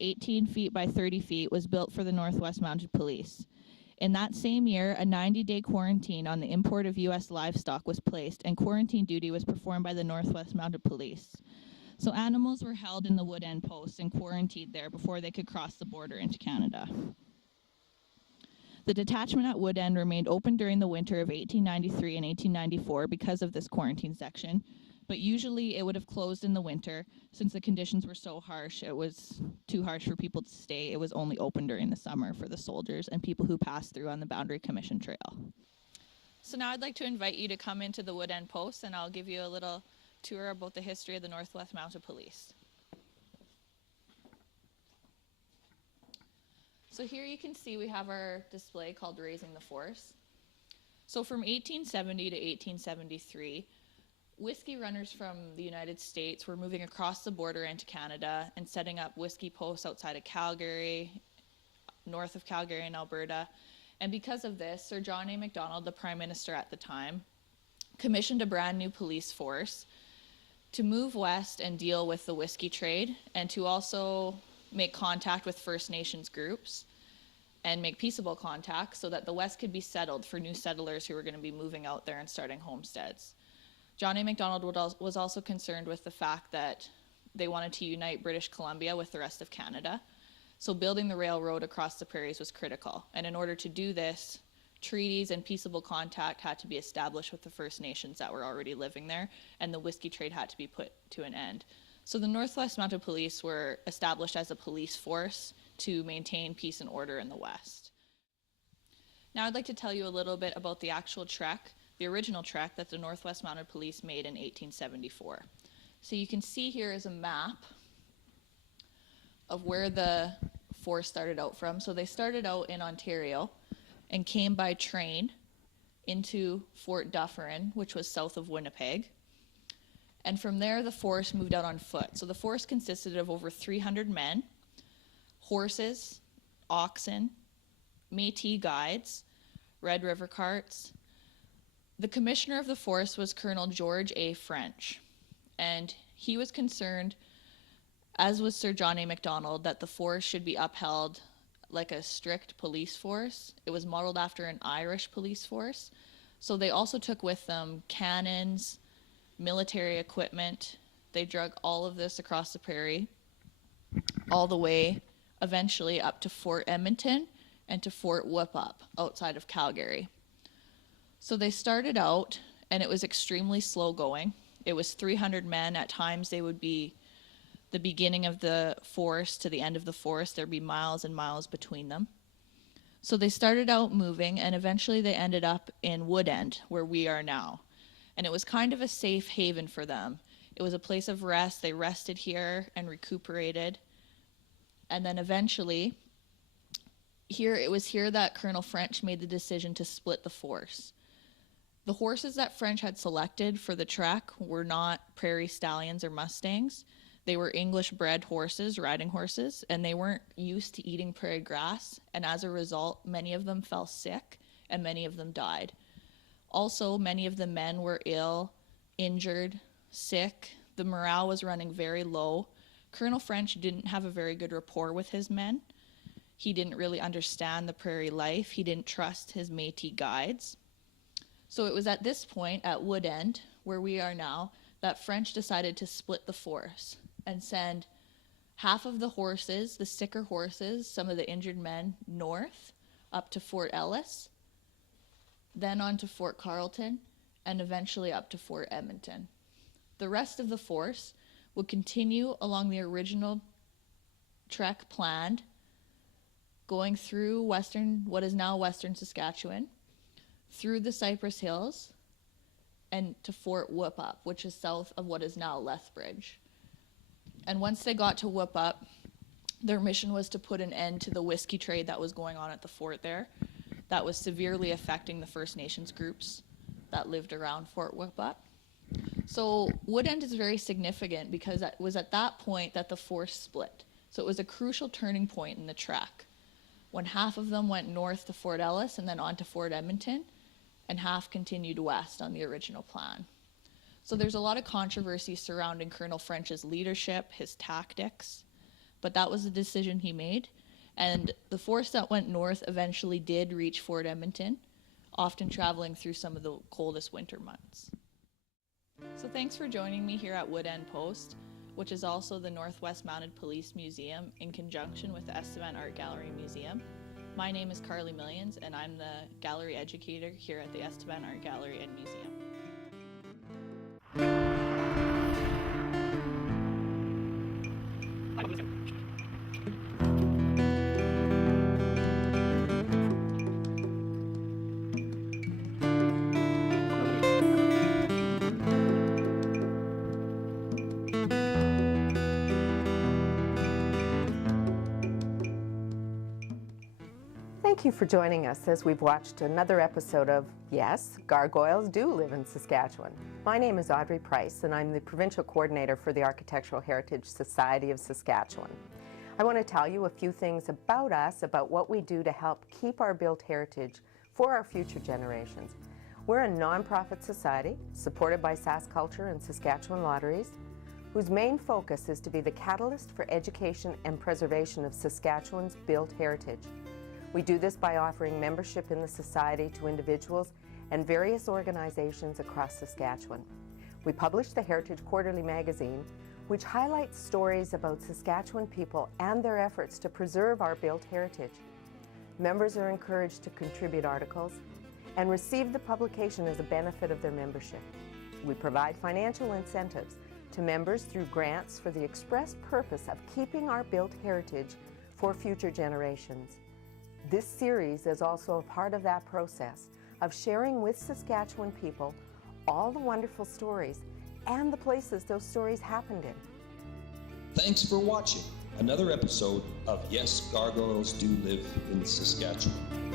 18 feet by 30 feet, was built for the Northwest Mounted Police. In that same year, a 90-day quarantine on the import of U.S. livestock was placed, and quarantine duty was performed by the Northwest Mounted Police. So animals were held in the Wood End posts and quarantined there before they could cross the border into Canada. The detachment at Wood End remained open during the winter of 1893 and 1894 because of this quarantine section, but usually it would have closed in the winter. Since the conditions were so harsh, it was too harsh for people to stay. It was only open during the summer for the soldiers and people who passed through on the Boundary Commission Trail. So now I'd like to invite you to come into the Wood End Post, and I'll give you a little tour about the history of the Northwest Mounted Police. So here you can see we have our display called Raising the Force. So from 1870 to 1873, whiskey runners from the United States were moving across the border into Canada and setting up whiskey posts outside of Calgary, north of Calgary in Alberta. And because of this, Sir John A. Macdonald, the Prime Minister at the time, commissioned a brand new police force to move west and deal with the whiskey trade, and to also make contact with First Nations groups and make peaceable contact so that the West could be settled for new settlers who were going to be moving out there and starting homesteads. John A. Macdonald was also concerned with the fact that they wanted to unite British Columbia with the rest of Canada. So building the railroad across the prairies was critical. And in order to do this, treaties and peaceable contact had to be established with the First Nations that were already living there, and the whiskey trade had to be put to an end. So the Northwest Mounted Police were established as a police force to maintain peace and order in the West. Now I'd like to tell you a little bit about the actual trek, the original trek that the Northwest Mounted Police made in 1874. So you can see here is a map of where the force started out from. So they started out in Ontario and came by train into Fort Dufferin, which was south of Winnipeg. And from there, the force moved out on foot. So the force consisted of over 300 men, horses, oxen, Métis guides, Red River carts. The commissioner of the force was Colonel George A. French, and he was concerned, as was Sir John A. Macdonald, that the force should be upheld like a strict police force. It was modeled after an Irish police force. So they also took with them cannons, military equipment. They drug all of this across the prairie, all the way eventually up to Fort Edmonton and to Fort Whoop-Up outside of Calgary. So they started out, and it was extremely slow going. It was 300 men. At times they would be the beginning of the forest to the end of the forest. There'd be miles and miles between them. So they started out moving, and eventually they ended up in Wood End, where we are now. And it was kind of a safe haven for them. It was a place of rest. They rested here and recuperated. And then eventually, it was here that Colonel French made the decision to split the force. The horses that French had selected for the trek were not prairie stallions or mustangs. They were English-bred horses, riding horses, and they weren't used to eating prairie grass. And as a result, many of them fell sick, and many of them died. Also, many of the men were ill, injured, sick. The morale was running very low. Colonel French didn't have a very good rapport with his men. He didn't really understand the prairie life. He didn't trust his Métis guides. So it was at this point, at Wood End, where we are now, that French decided to split the force and send half of the horses, the sicker horses, some of the injured men, north up to Fort Ellis, then on to Fort Carleton, and eventually up to Fort Edmonton. The rest of the force would continue along the original trek planned, going through what is now western Saskatchewan, through the Cypress Hills, and to Fort Whoop-Up, which is south of what is now Lethbridge. And once they got to Whoop-Up, their mission was to put an end to the whiskey trade that was going on at the fort there, that was severely affecting the First Nations groups that lived around Fort Whoop-Up. So Wood End is very significant because it was at that point that the force split. So it was a crucial turning point in the trek, when half of them went north to Fort Ellis and then on to Fort Edmonton, and half continued west on the original plan. So there's a lot of controversy surrounding Colonel French's leadership, his tactics, but that was the decision he made. And the force that went north eventually did reach Fort Edmonton, often traveling through some of the coldest winter months. So thanks for joining me here at Wood End Post, which is also the Northwest Mounted Police Museum in conjunction with the Estevan Art Gallery Museum. My name is Carly Millions, and I'm the gallery educator here at the Estevan Art Gallery and Museum. Thank you for joining us as we've watched another episode of Yes, Gargoyles Do Live in Saskatchewan. My name is Audrey Price, and I'm the Provincial Coordinator for the Architectural Heritage Society of Saskatchewan. I want to tell you a few things about us, about what we do to help keep our built heritage for our future generations. We're a nonprofit society supported by SaskCulture and Saskatchewan Lotteries, whose main focus is to be the catalyst for education and preservation of Saskatchewan's built heritage. We do this by offering membership in the society to individuals and various organizations across Saskatchewan. We publish the Heritage Quarterly magazine, which highlights stories about Saskatchewan people and their efforts to preserve our built heritage. Members are encouraged to contribute articles and receive the publication as a benefit of their membership. We provide financial incentives to members through grants for the express purpose of keeping our built heritage for future generations. This series is also a part of that process of sharing with Saskatchewan people all the wonderful stories and the places those stories happened in. Thanks for watching another episode of Yes, Gargoyles Do Live in Saskatchewan.